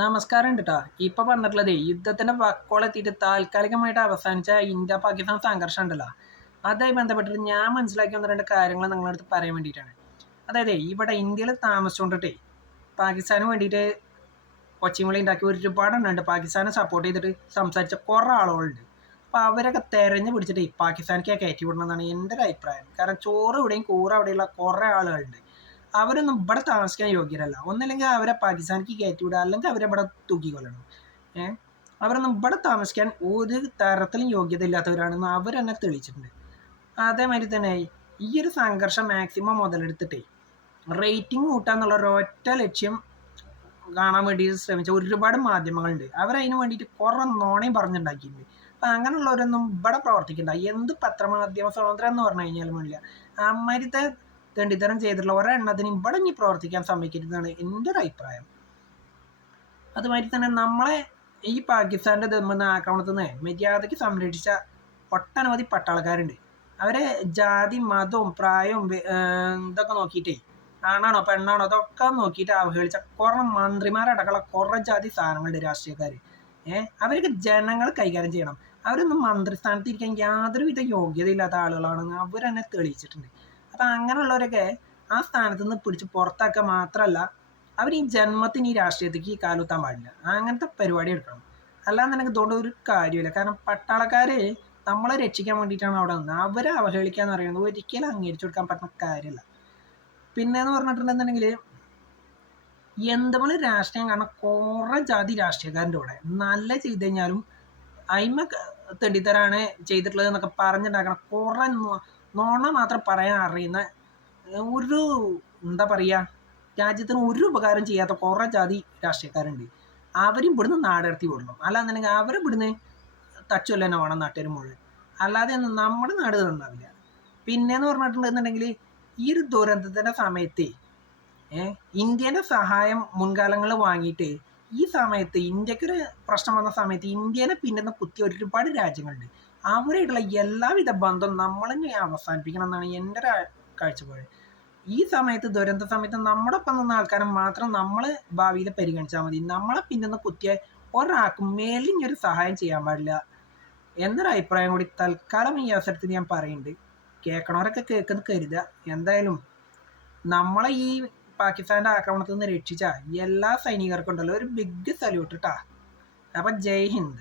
നമസ്കാരം ഉണ്ട് കേട്ടോ. ഇപ്പൊ പറഞ്ഞിട്ടുള്ളത് യുദ്ധത്തിന്റെ വക്കോളെത്തിയിട്ട് താൽക്കാലികമായിട്ട് അവസാനിച്ച ഇന്ത്യ പാകിസ്ഥാൻ സംഘർഷം ഉണ്ടല്ലോ, അതുമായി ബന്ധപ്പെട്ടിട്ട് ഞാൻ മനസ്സിലാക്കി വന്ന രണ്ട് കാര്യങ്ങൾ നിങ്ങളുടെ അടുത്ത് പറയാൻ വേണ്ടിയിട്ടാണ്. അതായത് ഇവിടെ ഇന്ത്യയിൽ താമസിച്ചുകൊണ്ടിട്ടേ പാകിസ്ഥാന് വേണ്ടിയിട്ട് ഒച്ചമൂളി ഉണ്ടാക്കി ഒരുപാട് എണ്ണുണ്ട്. പാകിസ്ഥാനെ സപ്പോർട്ട് ചെയ്തിട്ട് സംസാരിച്ച കുറേ ആളുകളുണ്ട്. അപ്പോൾ അവരൊക്കെ തെരഞ്ഞു പിടിച്ചിട്ട് പാകിസ്ഥാനിക്ക് കയറ്റി വിടണമെന്നാണ് എൻ്റെ ഒരു അഭിപ്രായം. കാരണം ചോറ് ഇവിടെയും കൂറ് അവിടെയുള്ള കുറേ ആളുകളുണ്ട്. അവരൊന്നും ഇവിടെ താമസിക്കാൻ യോഗ്യരല്ല. ഒന്നല്ലെങ്കിൽ അവരെ പാകിസ്ഥാനിക്ക് കയറ്റി വിടുക, അല്ലെങ്കിൽ അവരെ ഇവിടെ തൂക്കിക്കൊല്ലണം. ഏഹ് അവരൊന്നും ഇവിടെ താമസിക്കാൻ ഒരു തരത്തിലും യോഗ്യത ഇല്ലാത്തവരാണെന്ന് അവർ തന്നെ തെളിയിച്ചിട്ടുണ്ട്. അതേമാതിരി തന്നെ ഈ ഒരു സംഘർഷം മാക്സിമം മുതലെടുത്തിട്ടേ റേറ്റിംഗ് കൂട്ടുക എന്നുള്ള ഒരൊറ്റ ലക്ഷ്യം കാണാൻ വേണ്ടി ശ്രമിച്ച ഒരുപാട് മാധ്യമങ്ങളുണ്ട്. അവരതിന് വേണ്ടിയിട്ട് കുറേ നുണയും പറഞ്ഞുണ്ടാക്കിയിട്ടുണ്ട്. അപ്പം അങ്ങനെയുള്ളവരൊന്നും ഇവിടെ പ്രവർത്തിക്കണ്ട. എന്ത് പത്രമാധ്യമ സ്വാതന്ത്ര്യം എന്ന് പറഞ്ഞു കഴിഞ്ഞാലും വേണ്ടില്ല, അമ്മരുത്തെ തെണ്ടിത്തരം ചെയ്തിട്ടുള്ള ഒരെണ്ണത്തിന് ഇവിടെ ഇനി പ്രവർത്തിക്കാൻ സമ്മതിക്കരുതെന്നാണ് എൻ്റെ ഒരു അഭിപ്രായം. അതുമാതിരി തന്നെ നമ്മളെ ഈ പാകിസ്ഥാൻ്റെ ദമ്മെന്ന ആക്രമണത്തിൽ നിന്ന് മര്യാദയ്ക്ക് സംരക്ഷിച്ച ഒട്ടനവധി പട്ടാളക്കാരുണ്ട്. അവരെ ജാതി മതവും പ്രായവും ഇതൊക്കെ നോക്കിയിട്ടേ ആണാണോ പെണ്ണാണോ അതൊക്കെ നോക്കിയിട്ട് അവഹേളിച്ച കുറേ മന്ത്രിമാരടക്കമുള്ള കുറേ ജാതി സാധനങ്ങളുണ്ട് രാഷ്ട്രീയക്കാർ. അവർക്ക് ജനങ്ങൾ കൈകാര്യം ചെയ്യണം. അവരൊന്നും മന്ത്രിസ്ഥാനത്ത് ഇരിക്കാൻ യാതൊരുവിധ യോഗ്യതയില്ലാത്ത ആളുകളാണെന്ന് അവർ തന്നെ തെളിയിച്ചിട്ടുണ്ട്. അപ്പം അങ്ങനെയുള്ളവരൊക്കെ ആ സ്ഥാനത്ത് നിന്ന് പിടിച്ച് പുറത്താക്കുക മാത്രമല്ല, അവർ ഈ ജന്മത്തിന് ഈ രാഷ്ട്രീയത്തേക്ക് കാലുത്താൻ പാടില്ല. അങ്ങനത്തെ പരിപാടി എടുക്കണം. അല്ലാന്നുണ്ടെങ്കിൽ ഇതുകൊണ്ട് ഒരു കാര്യമില്ല. കാരണം പട്ടാളക്കാർ നമ്മളെ രക്ഷിക്കാൻ വേണ്ടിയിട്ടാണ് അവിടെ നിന്നത്. അവരെ അവഹേളിക്കുക എന്ന് പറയുന്നത് ഒരിക്കലും അംഗീകരിച്ചു കൊടുക്കാൻ പറ്റുന്ന കാര്യമല്ല. പിന്നെയെന്ന് പറഞ്ഞിട്ടുണ്ടെന്നുണ്ടെങ്കിൽ എന്തുപോലെ രാഷ്ട്രീയം കാരണം കുറേ ജാതി രാഷ്ട്രീയക്കാരൻ്റെ കൂടെ നല്ല ചെയ്ത് കഴിഞ്ഞാലും അയിമ തെണ്ടിത്തരാണ് ചെയ്തിട്ടുള്ളത് എന്നൊക്കെ പറഞ്ഞിട്ടുണ്ടാക്കണ കുറേ നോണ മാത്രം പറയാൻ അറിയുന്ന ഒരു എന്താ പറയുക, രാജ്യത്തിന് ഒരു ഉപകാരം ചെയ്യാത്ത കുറേ ജാതി രാഷ്ട്രീയക്കാരുണ്ട്. അവരും ഇവിടുന്ന് നാടടത്തി വിടണം. അല്ലാന്നുണ്ടെങ്കിൽ അവരെ ഇവിടുന്ന് തച്ചുവല്ല തന്നെ വേണം നാട്ടുകാർ മുഴുവൻ. അല്ലാതെ ഒന്നും നമ്മുടെ നാട് നന്നാവില്ല. പിന്നെയെന്ന് പറഞ്ഞിട്ടുണ്ടെന്നുണ്ടെങ്കിൽ ഈ ഒരു ദുരന്തത്തിൻ്റെ സമയത്ത് ഇന്ത്യൻ്റെ സഹായം മുൻകാലങ്ങളിൽ വാങ്ങിയിട്ട് ഈ സമയത്ത് ഇന്ത്യക്കൊരു പ്രശ്നം വന്ന സമയത്ത് ഇന്ത്യനെ പിന്നെന്ന് കുത്തിയ ഒരുപാട് രാജ്യങ്ങളുണ്ട്. അവരായിട്ടുള്ള എല്ലാവിധ ബന്ധവും നമ്മൾ തന്നെ അവസാനിപ്പിക്കണം എന്നാണ് എൻ്റെ ഒരു കാഴ്ചപ്പാട്. ഈ സമയത്ത് ദുരന്ത സമയത്ത് നമ്മുടെ ഒപ്പം നിന്ന ആൾക്കാരെ മാത്രം നമ്മൾ ഭാവിയിൽ പരിഗണിച്ചാൽ മതി. നമ്മളെ പിന്നെന്ന് കുത്തിയ ഒരാൾക്കും മേലിൽ ഇനി ഒരു സഹായം ചെയ്യാൻ പാടില്ല എന്നൊരു അഭിപ്രായം കൂടി തൽക്കാലം ഈ അവസരത്തിൽ ഞാൻ പറയുന്നുണ്ട്. കേൾക്കണവരൊക്കെ കേൾക്കുന്ന കരുതുക. എന്തായാലും നമ്മളെ ഈ പാകിസ്ഥാൻ്റെ ആക്രമണത്തിൽ നിന്ന് രക്ഷിച്ച എല്ലാ സൈനികർക്കും ഉണ്ടല്ലോ ഒരു ബിഗ് സല്യൂട്ട് കേട്ടാ. അപ്പം ജയ് ഹിന്ദ്.